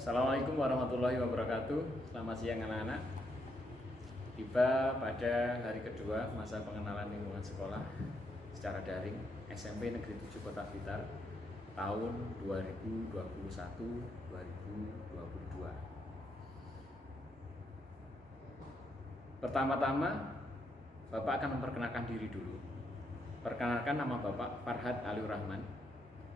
Assalamualaikum warahmatullahi wabarakatuh. Selamat siang anak-anak. Tiba pada hari kedua masa pengenalan lingkungan sekolah secara daring SMP Negeri 7 Kota Blitar tahun 2021-2022. Pertama-tama Bapak akan memperkenalkan diri dulu. Perkenalkan, nama Bapak Farhad Aliur Rahman.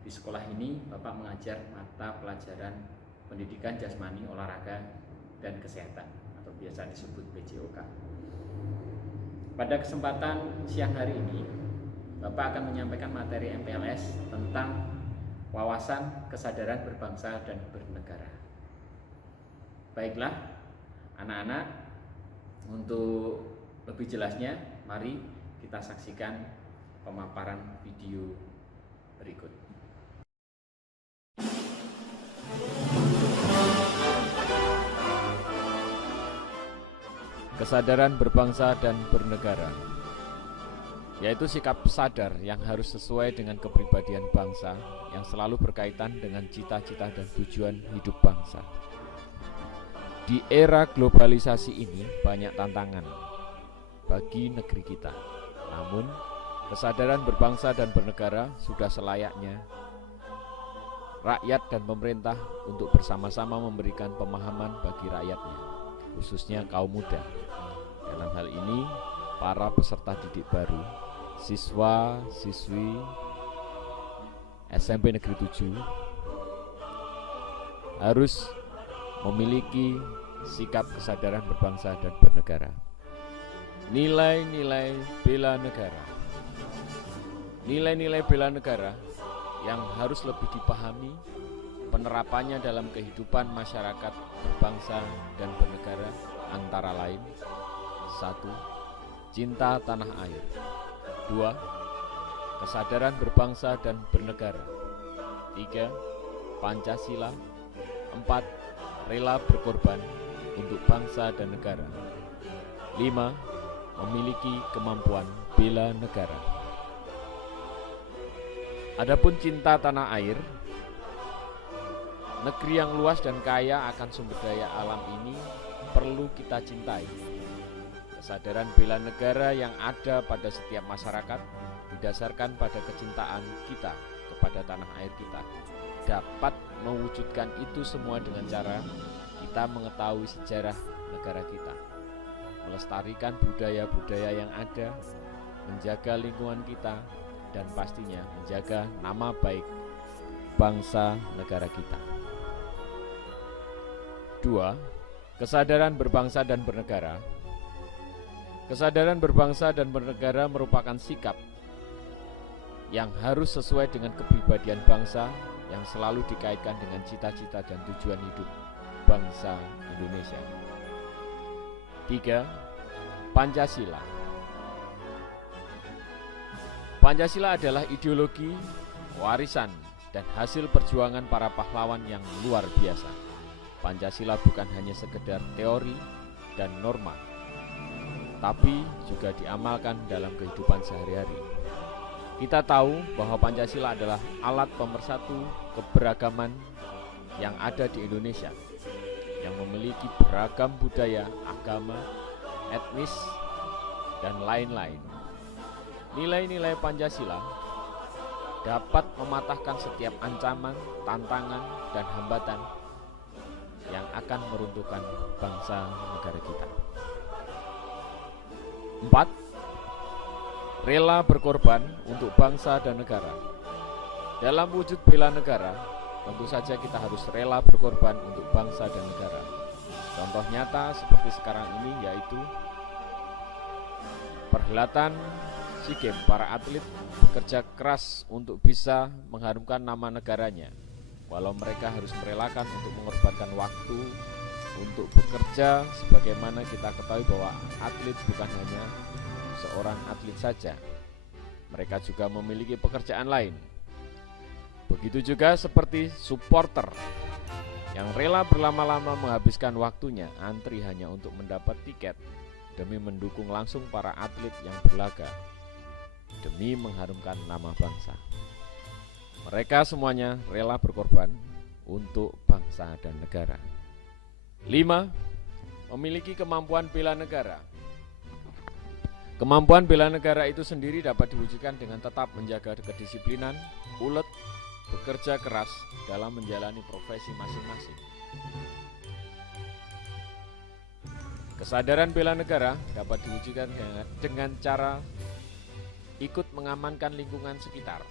Di sekolah ini Bapak mengajar mata pelajaran Pendidikan Jasmani, Olahraga, dan Kesehatan atau biasa disebut PJOK. Pada kesempatan siang hari ini, Bapak akan menyampaikan materi MPLS tentang wawasan kesadaran berbangsa dan bernegara. Baiklah, anak-anak, untuk lebih jelasnya, mari kita saksikan pemaparan video berikut. Kesadaran berbangsa dan bernegara, yaitu sikap sadar yang harus sesuai dengan kepribadian bangsa yang selalu berkaitan dengan cita-cita dan tujuan hidup bangsa. Di era globalisasi ini banyak tantangan bagi negeri kita. Namun, kesadaran berbangsa dan bernegara sudah selayaknya rakyat dan pemerintah untuk bersama-sama memberikan pemahaman bagi rakyatnya, khususnya kaum muda. Dalam hal ini, para peserta didik baru, siswa-siswi SMP Negeri 7 harus memiliki sikap kesadaran berbangsa dan bernegara. Nilai-nilai bela negara. Nilai-nilai bela negara yang harus lebih dipahami penerapannya dalam kehidupan masyarakat berbangsa dan bernegara antara lain: 1. Cinta tanah air. 2. Kesadaran berbangsa dan bernegara. 3. Pancasila. 4. Rela berkorban untuk bangsa dan negara. 5. Memiliki kemampuan bela negara. Adapun cinta tanah air, negeri yang luas dan kaya akan sumber daya alam ini perlu kita cintai. Kesadaran bela negara yang ada pada setiap masyarakat didasarkan pada kecintaan kita kepada tanah air kita. Dapat mewujudkan itu semua dengan cara kita mengetahui sejarah negara kita, melestarikan budaya-budaya yang ada, menjaga lingkungan kita, dan pastinya menjaga nama baik bangsa negara kita. 2. Kesadaran berbangsa dan bernegara. Kesadaran berbangsa dan bernegara merupakan sikap yang harus sesuai dengan kepribadian bangsa yang selalu dikaitkan dengan cita-cita dan tujuan hidup bangsa Indonesia. 3. Pancasila. Pancasila adalah ideologi, warisan, dan hasil perjuangan para pahlawan yang luar biasa. Pancasila bukan hanya sekedar teori dan norma, tapi juga diamalkan dalam kehidupan sehari-hari. Kita tahu bahwa Pancasila adalah alat pemersatu keberagaman yang ada di Indonesia, yang memiliki beragam budaya, agama, etnis, dan lain-lain. Nilai-nilai Pancasila dapat mematahkan setiap ancaman, tantangan, dan hambatan yang akan meruntuhkan bangsa negara kita. 4. Rela berkorban untuk bangsa dan negara. Dalam wujud bela negara, tentu saja kita harus rela berkorban untuk bangsa dan negara. Contoh nyata seperti sekarang ini yaitu perhelatan SEA Games. Para atlet bekerja keras untuk bisa mengharumkan nama negaranya, walau mereka harus merelakan untuk mengorbankan waktu untuk bekerja. Sebagaimana kita ketahui bahwa atlet bukan hanya seorang atlet saja, mereka juga memiliki pekerjaan lain. Begitu juga seperti supporter yang rela berlama-lama menghabiskan waktunya antri hanya untuk mendapat tiket demi mendukung langsung para atlet yang berlaga demi mengharumkan nama bangsa. Mereka semuanya rela berkorban untuk bangsa dan negara. 5. Memiliki kemampuan bela negara. Kemampuan bela negara itu sendiri dapat diwujudkan dengan tetap menjaga kedisiplinan, ulet, bekerja keras dalam menjalani profesi masing-masing. Kesadaran bela negara dapat diwujudkan dengan cara ikut mengamankan lingkungan sekitar,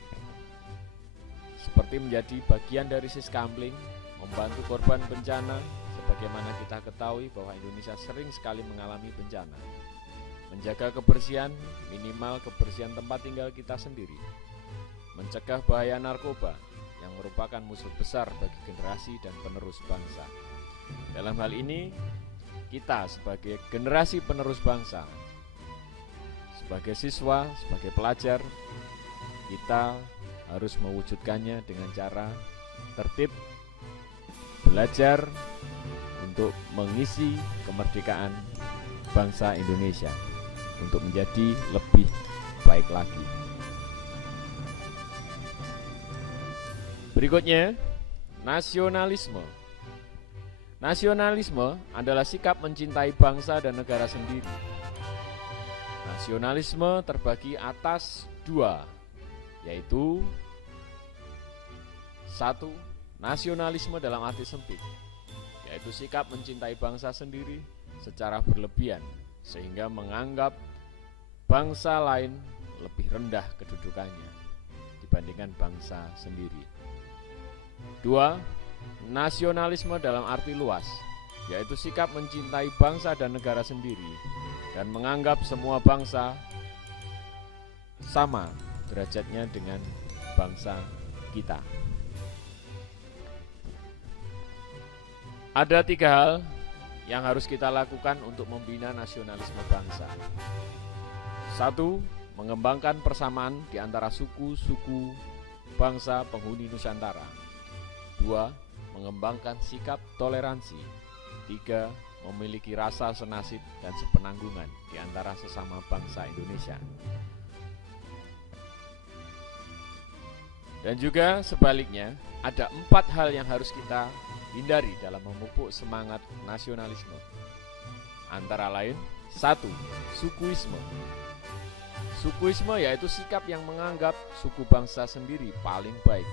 seperti menjadi bagian dari Siskamling, membantu korban bencana, sebagaimana kita ketahui bahwa Indonesia sering sekali mengalami bencana. Menjaga kebersihan, minimal kebersihan tempat tinggal kita sendiri. Mencegah bahaya narkoba, yang merupakan musuh besar bagi generasi dan penerus bangsa. Dalam hal ini, kita sebagai generasi penerus bangsa, sebagai siswa, sebagai pelajar, kita harus mewujudkannya dengan cara tertib, belajar untuk mengisi kemerdekaan bangsa Indonesia untuk menjadi lebih baik lagi. Berikutnya, nasionalisme. Nasionalisme adalah sikap mencintai bangsa dan negara sendiri. Nasionalisme terbagi atas 2, yaitu 1. Nasionalisme dalam arti sempit, yaitu sikap mencintai bangsa sendiri secara berlebihan sehingga menganggap bangsa lain lebih rendah kedudukannya dibandingkan bangsa sendiri. 2. Nasionalisme dalam arti luas, yaitu sikap mencintai bangsa dan negara sendiri dan menganggap semua bangsa sama derajatnya dengan bangsa kita. Ada 3 hal yang harus kita lakukan untuk membina nasionalisme bangsa. 1. Mengembangkan persamaan di antara suku-suku bangsa penghuni Nusantara. 2. Mengembangkan sikap toleransi. 3. Memiliki rasa senasib dan sepenanggungan di antara sesama bangsa Indonesia. Dan juga sebaliknya, ada 4 hal yang harus kita hindari dalam memupuk semangat nasionalisme. Antara lain, 1. Sukuisme. Sukuisme yaitu sikap yang menganggap suku bangsa sendiri paling baik.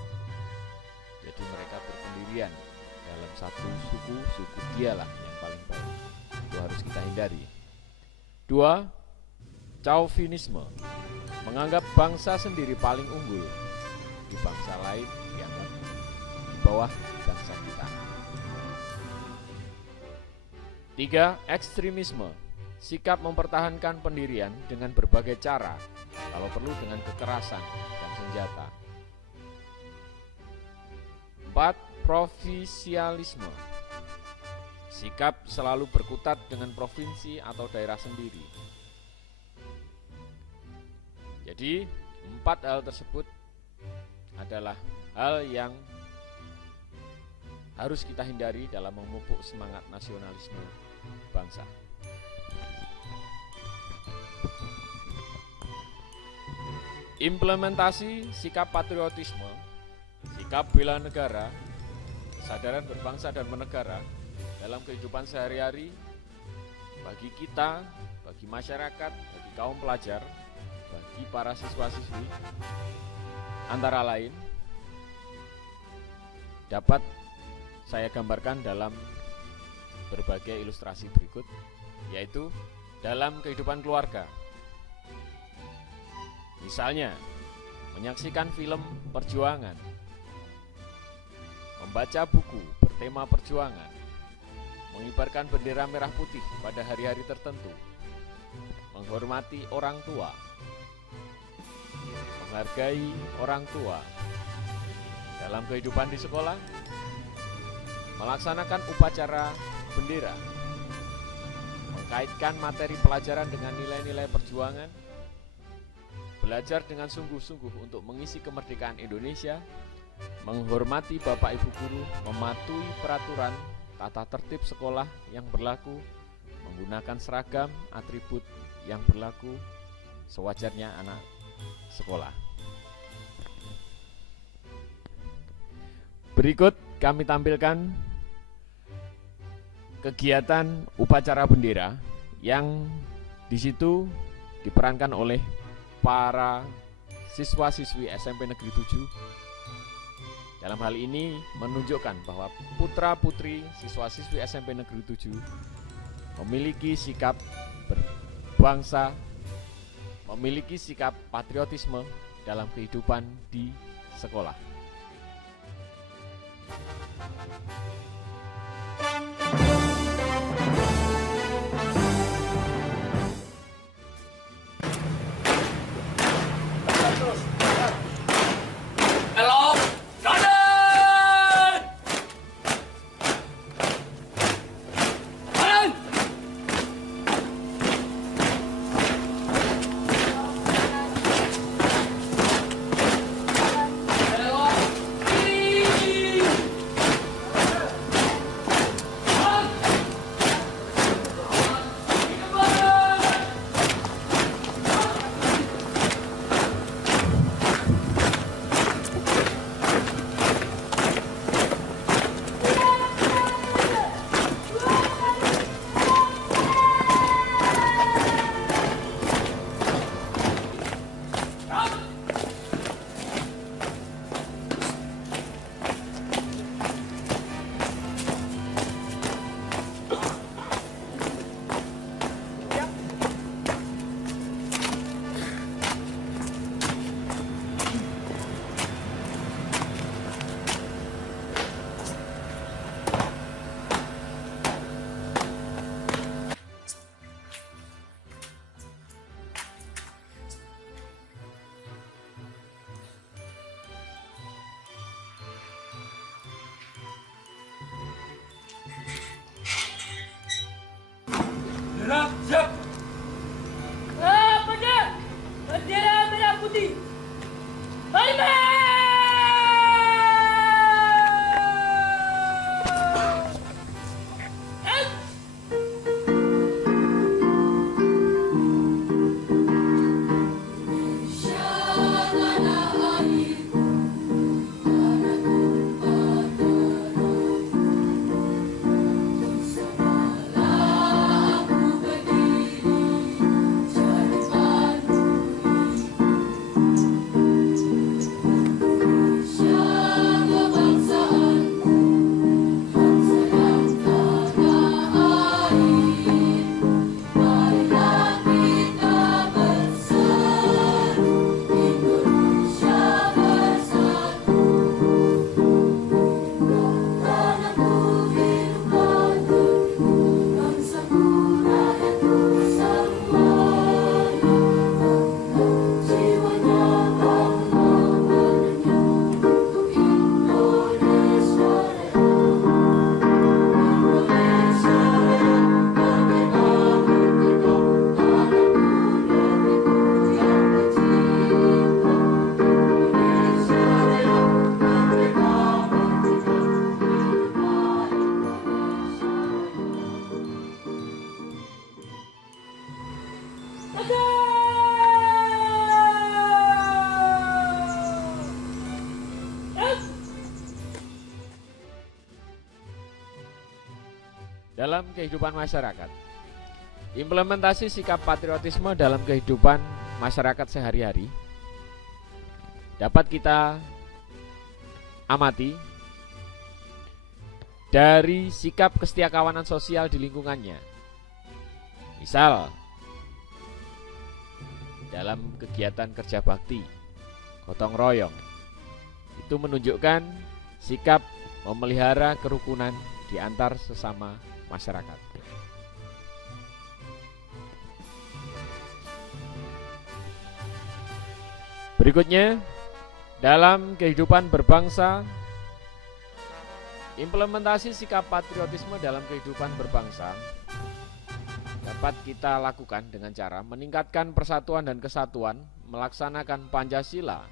Jadi mereka berpendirian dalam satu suku dialah yang paling baik. Itu harus kita hindari. 2. Chauvinisme. Menganggap bangsa sendiri paling unggul, di bangsa lain dianggap di bawah bangsa kita. 3. Ekstremisme. Sikap mempertahankan pendirian dengan berbagai cara, kalau perlu dengan kekerasan dan senjata. 4. Provisialisme. Sikap selalu berkutat dengan provinsi atau daerah sendiri. Jadi, 4 hal tersebut adalah hal yang harus kita hindari dalam memupuk semangat nasionalisme bangsa. Implementasi sikap patriotisme, sikap bela negara, kesadaran berbangsa dan bernegara dalam kehidupan sehari-hari bagi kita, bagi masyarakat, bagi kaum pelajar, bagi para siswa-siswi, antara lain dapat saya gambarkan dalam berbagai ilustrasi berikut, yaitu dalam kehidupan keluarga. Misalnya, menyaksikan film perjuangan, membaca buku bertema perjuangan, mengibarkan bendera merah putih pada hari-hari tertentu, menghormati orang tua, menghargai orang tua. Dalam kehidupan di sekolah, melaksanakan upacara bendera, mengkaitkan materi pelajaran dengan nilai-nilai perjuangan, belajar dengan sungguh-sungguh untuk mengisi kemerdekaan Indonesia, menghormati Bapak Ibu guru, mematuhi peraturan tata tertib sekolah yang berlaku, menggunakan seragam atribut yang berlaku sewajarnya anak sekolah. Berikut kami tampilkan kegiatan upacara bendera yang di situ diperankan oleh para siswa-siswi SMP Negeri 7. Dalam hal ini menunjukkan bahwa putra-putri siswa-siswi SMP Negeri 7 memiliki sikap berbangsa, memiliki sikap patriotisme dalam kehidupan di sekolah. Siap. Pada bendera merah putih. Hormat! Dalam kehidupan masyarakat, implementasi sikap patriotisme dalam kehidupan masyarakat sehari-hari dapat kita amati dari sikap kesetiakawanan sosial di lingkungannya. Misal, dalam kegiatan kerja bakti, gotong royong, itu menunjukkan sikap memelihara kerukunan di antar sesama masyarakat. Berikutnya, dalam kehidupan berbangsa, implementasi sikap patriotisme dalam kehidupan berbangsa dapat kita lakukan dengan cara meningkatkan persatuan dan kesatuan, melaksanakan Pancasila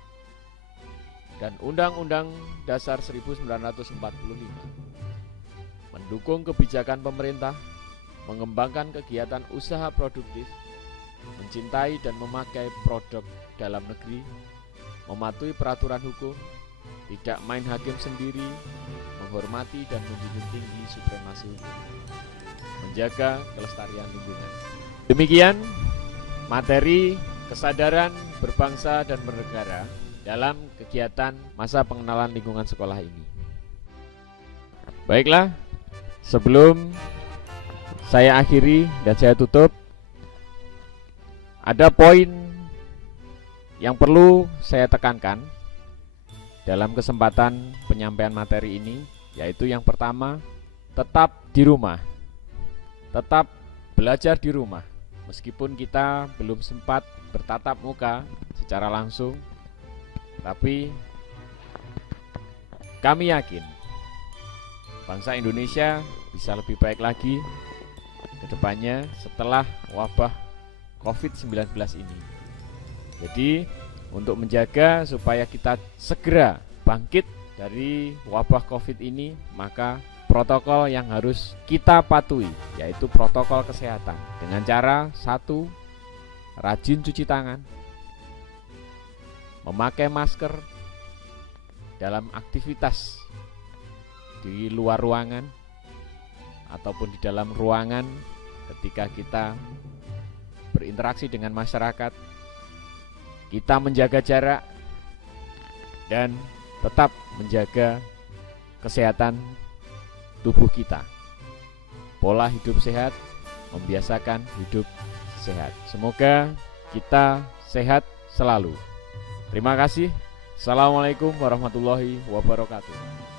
dan Undang-Undang Dasar 1945, mendukung kebijakan pemerintah, mengembangkan kegiatan usaha produktif, mencintai dan memakai produk dalam negeri, mematuhi peraturan hukum, tidak main hakim sendiri, menghormati dan menjunjung tinggi supremasi hukum, menjaga kelestarian lingkungan. Demikian materi kesadaran berbangsa dan bernegara dalam kegiatan masa pengenalan lingkungan sekolah ini. Baiklah, sebelum saya akhiri dan saya tutup, ada poin yang perlu saya tekankan dalam kesempatan penyampaian materi ini, yaitu yang pertama, tetap di rumah, tetap belajar di rumah. Meskipun kita belum sempat bertatap muka secara langsung, tapi kami yakin bangsa Indonesia bisa lebih baik lagi ke depannya setelah wabah COVID-19 ini. Jadi, untuk menjaga supaya kita segera bangkit dari wabah COVID ini, maka protokol yang harus kita patuhi, yaitu protokol kesehatan. Dengan cara, 1, rajin cuci tangan, memakai masker dalam aktivitas di luar ruangan ataupun di dalam ruangan ketika kita berinteraksi dengan masyarakat. Kita menjaga jarak dan tetap menjaga kesehatan tubuh kita. Pola hidup sehat, membiasakan hidup sehat. Semoga kita sehat selalu. Terima kasih. Assalamualaikum warahmatullahi wabarakatuh.